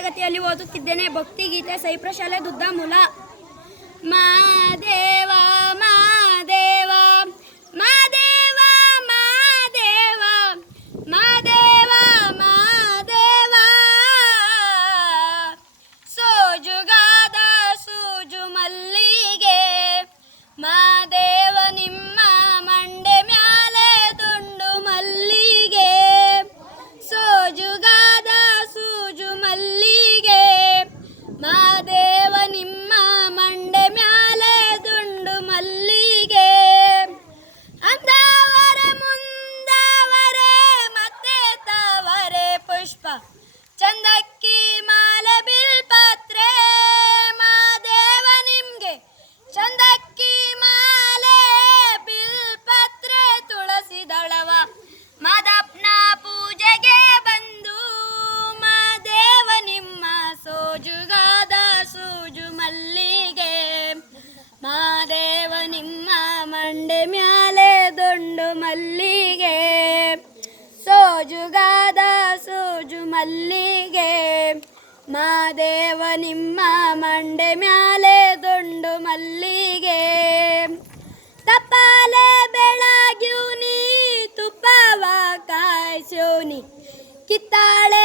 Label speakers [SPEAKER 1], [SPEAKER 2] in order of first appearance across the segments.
[SPEAKER 1] ತರಗತಿಯಲ್ಲಿ ಓದುತ್ತಿದ್ದೇನೆ. ಭಕ್ತಿಗೀತೆ ಸೈಪ್ರ ಮೂಲ. ದುದ್ದ ಚಂದಕ್ಕಿ ಮಾಲೆ ಬಿಲ್ಪತ್ರೆ ಮಾದೇವ ನಿಮ್ಗೆ. ಚಂದಕ್ಕಿ ಮಾಲೆ ಬಿಲ್ಪತ್ರೆ ತುಳಸಿ ದಳವ ಮಾದಪ್ಪನ ಪೂಜೆಗೆ ಬಂದು ಮಾದೇವ ನಿಮ್ಮ ಸೋಜುಗಾದ ಸೂಜು ಮಲ್ಲಿಗೆ. ಮಾದೇವ ನಿಮ್ಮ ಮಂಡೆ ಮ್ಯಾಲೆ ದೊಂಡು ಮಲ್ಲಿಗೆ. ಸೋಜುಗಾದ ಸೋಜು ಮಲ್ಲಿಗೆ ಮಾದೇವ ನಿಮ್ಮ ಮಂಡೆ ಮ್ಯಾಲೆ ದುಂಡು ಮಲ್ಲಿಗೆ. ತಪ್ಪಾಲೆ ಬೆಳಗ್ಯೂನಿ ತುಪ್ಪವ ಕಾಯ್ಸೋನಿ ಕಿತ್ತಾಳೆ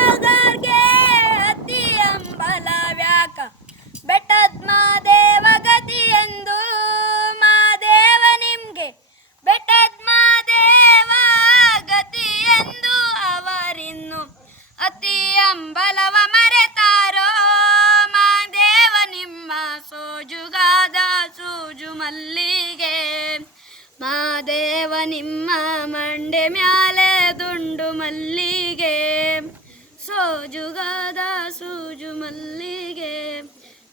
[SPEAKER 1] ಅತಿ ಅಂಬಲವ ಮರೆತಾರೋ? ಮಾದೇವ ನಿಮ್ಮ ಸೋಜುಗಾದ ಸೂಜು ಮಲ್ಲಿಗೆ. ಮಾದೇವ ನಿಮ್ಮ ಮಂಡೆ ಮ್ಯಾಲೆ ದುಂಡು ಮಲ್ಲಿಗೆ. ಸೋಜುಗಾದ ಸೂಜು ಮಲ್ಲಿಗೆ.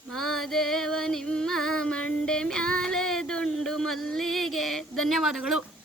[SPEAKER 1] ಮಾದೇವ ನಿಮ್ಮ ಮಂಡೆ ಮ್ಯಾಲೆ ದುಂಡು ಮಲ್ಲಿಗೆ. ಧನ್ಯವಾದಗಳು.